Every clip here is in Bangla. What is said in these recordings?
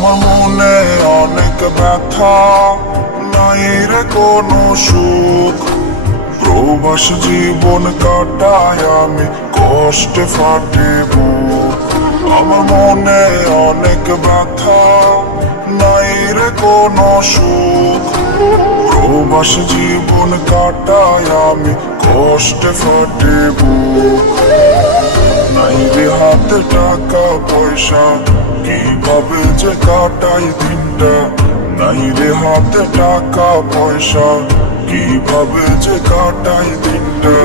আমার মনে অনেক ব্যথা। নাই রে কোনো সুখ। প্রবাস জীবন কাটায় আমি কষ্টে ফাটে আমার মনে অনেক ব্যথা। নাই রে কোনো সুখ। প্রবাস জীবন কাটায় আমি কষ্টে ফাটে বুক। নাই রে হাতে টাকা, পয়সা কীভাবে যে কাটাই দিনটা? নাই রে হাতে টাকা, পয়সা। কীভাবে যে কাটাই দিনটা?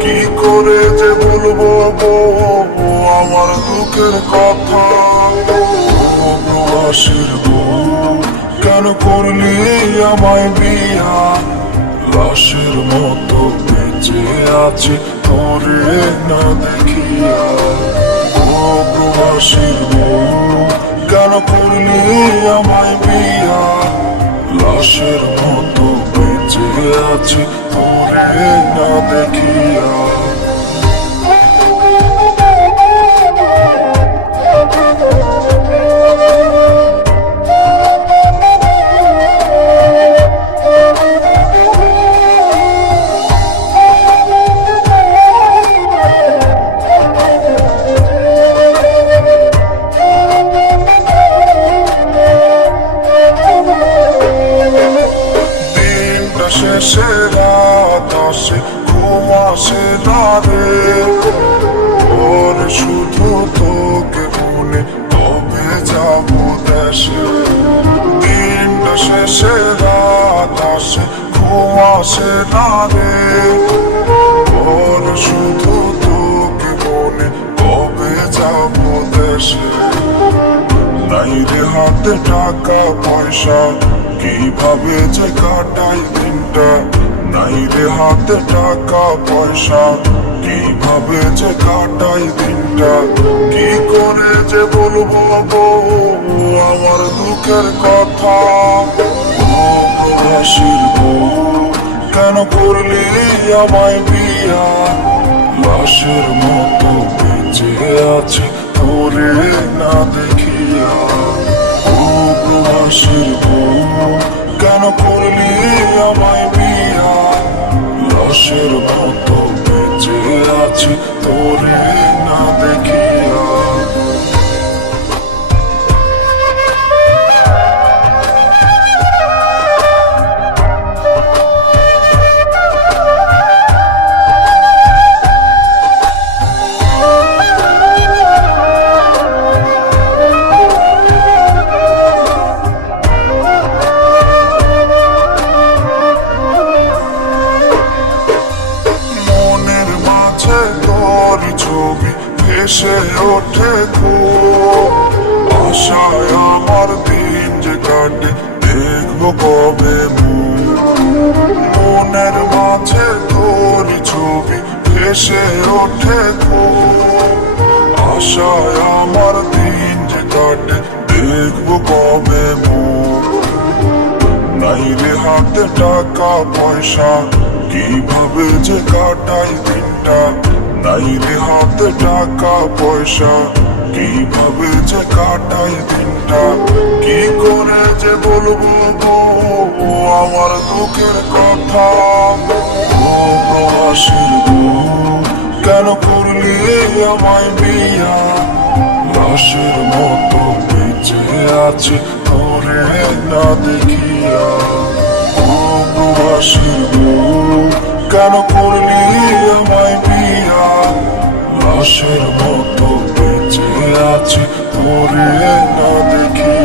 কি করে যে বলব আমার দুঃখের কথা। প্রবাসীর কেন করলি আমায় বিয়া? লাশের মতো বেঁচে আছে, তোরে না দেখিয়া। প্রবাসীর কেন করলি আমায় বিয়া? লাশের মতো বেঁচে আছি তোরে না দেখিয়া। শেষে রাত আসে ঘুম আসে না রে। ওর শুধু তোকে মনে তবে যাব দেশে? দিনটা শেষে রাত আসে ঘুম আসে না রে। ওর শুধু তোকে মনে তবে যাব দেশে? নাই রে হাতে টাকা, পয়সা কীভাবে যে কাটাই দিনটা? নাই রে হাতে টাকা, পয়সা। কীভাবে যে কাটাই দিনটা? কি করে যে বলব আমার দুঃখের কথা? প্রবাসীর কেন করলি আমায় বিয়া? লাশের মতো বেঁচে আছে তোরে না দেখিয়া। ও প্রবাসীর করলি আমায় বিয়া? লাশের মতো বেঁচে আছে তোরে। ভেসে ওঠে খুব। আশায় আমার দিন যে কাটে, দেখব কবে মনের মাঝে তোর ছবি ভেসে ওঠে খুব। আশায় আমার দিন যে কাটে, দেখব কবে মুখ। নাই রে হাতে টাকা, পয়সা, কীভাবে যে কাটাই দিনটা? রে হাতে টাকা পয়সা। কীভাবে যে কাটাই দিনটা? কি করে যে বলব আমার দুঃখের কথা। প্রবাসীর কেন করলি আমায় বিয়া? লাশের মতো বেঁচে আছে তোরে না দেখিয়া। প্রবাসীর কেন আকাশের মতো বেঁচে আছে পরে না দেখি।